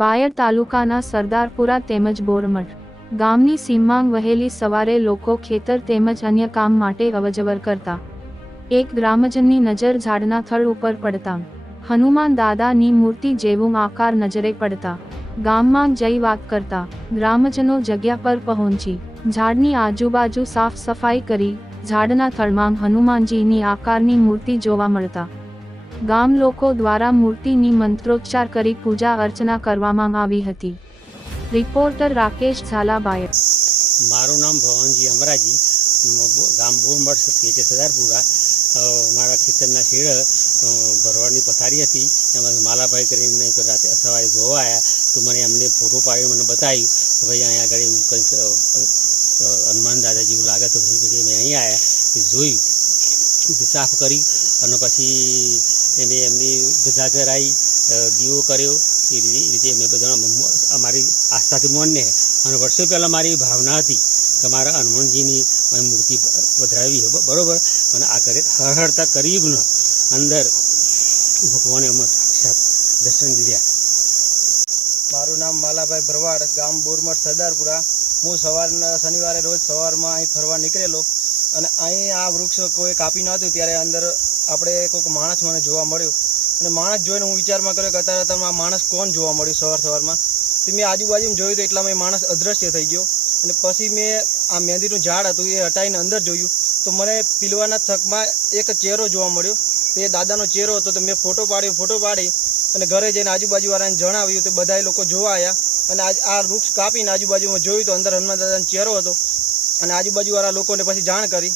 બાયડ તાલુકાના સરદારપુરા તેમજ બોરમઠ ગામની સીમમાં વહેલી સવારે લોકો ખેતર તેમજ અન્ય કામ માટે અવરજવર કરતા એક ગ્રામજનની નજર ઝાડના થડ ઉપર પડતા હનુમાન દાદાની મૂર્તિ જેવું આકાર નજરે પડતા ગામમાં જઈ વાત કરતા ગ્રામજનો જગ્યા પર પહોંચી ઝાડની આજુબાજુ સાફ સફાઈ કરી ઝાડના થડમાં હનુમાનજીની આકારની મૂર્તિ જોવા મળતા ગામ લોકો દ્વારા મૂર્તિની મંત્રોચ્ચાર કરી પૂજા અર્ચના કરવામાં આવી હતી। રિપોર્ટર રાકેશ ઝાલા બાયડ। મારું નામ ભવનજી અમરાજી, ગામ બોરમઠ કે સરદારપુરા। મારા ખેતરના શેડ ભરવાની પથારી હતી, એમાં માલાભાઈ કરીને રાતે સવારે જોવા આવ્યા તો મને એમને ફોટો પાડી મને બતાવ્યું કે ભાઈ અહીંયા આગળ એવું કંઈક હનુમાન દાદા જેવું લાગે તો પછી મેં અહીં આવ્યા જોયું, સાફ કરી અને પછી એમે એમની ધજા કરાવી, દીવો કર્યો। એ રીતે મેં બધા અમારી આસ્થાથી મોનને અને વર્ષો પહેલાં મારી ભાવના હતી કે મારા હનુમાનજીની મૂર્તિ વધારવી બરાબર, અને આ કરે હરહરતા કળિયુગના અંદર ભગવાને અમે સાક્ષાત દર્શન દીધા। મારું નામ માલાભાઈ ભરવાડ, ગામ બોરમઠ સરદારપુરા। હું સવારના શનિવારે રોજ સવારમાં અહીં ફરવા નીકળેલો અને અહીં આ વૃક્ષ કોઈ કાપી નહોતું ત્યારે અંદર આપણે કોઈક માણસ મને જોવા મળ્યો અને માણસ જોઈને હું વિચારમાં કર્યો કે અત્યારે આ માણસ કોણ જોવા મળ્યું સવારમાં। તો મેં આજુબાજુમાં જોયું તો એટલામાં એ માણસ અદૃશ્ય થઈ ગયો અને પછી મેં આ મહેંદીનું ઝાડ હતું એ હટાવીને અંદર જોયું તો મને પીલવાના થકમાં એક ચહેરો જોવા મળ્યો। તે દાદાનો ચહેરો હતો તો મેં ફોટો પાડી અને ઘરે જઈને આજુબાજુવાળાને જણાવ્યું તો બધા લોકો જોવા આવ્યા અને આ વૃક્ષ કાપીને આજુબાજુમાં જોયું તો અંદર હનુમાન દાદાનો ચહેરો હતો અને આજુબાજુવાળા લોકોને પછી જાણ કરી।